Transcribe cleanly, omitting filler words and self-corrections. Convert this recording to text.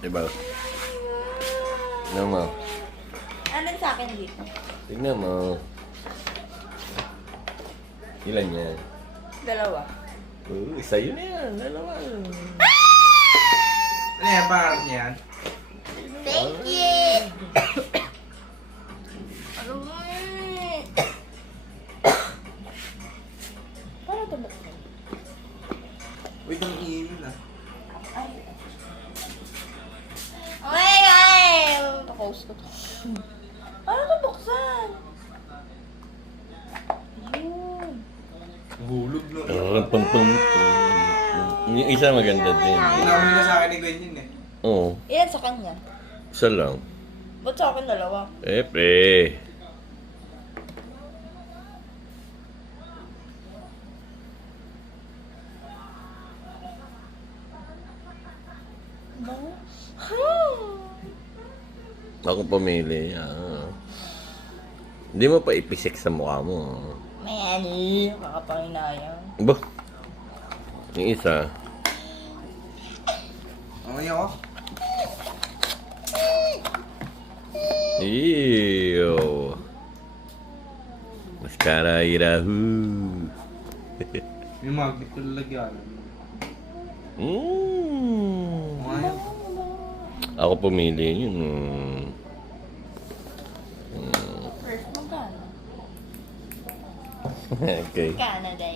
Diba? Tignan mo. Anong sa akin dito? Tignan mo. Ilan yan? Dalawa. Sa'yo na yan. Dalawa. Ano yan, pangarap niya yan? Thank you! Ano mo eh? Para ito ba? Wait, ang iimin na. Ay. Ay! Tapos ko to. Paano ito buksan? Yun. Hulog no. Pum pum. Yung isa maganda din. Inamin na sa akin ni Gwen yun eh. Oo. Ilan sa kanya? Isa lang. Ba't sa akin dalawa? Pre. Bango? Ako pumili. Hindi mo pa ipisik sa mukha mo. Man, makapanginayang. Ba? Yung isa. Ano niya ako? Ew. Mascara irahu. Yung magnet ko lalagyan. Mm. Ako pumili yun. First, magkano? Okay. Canada.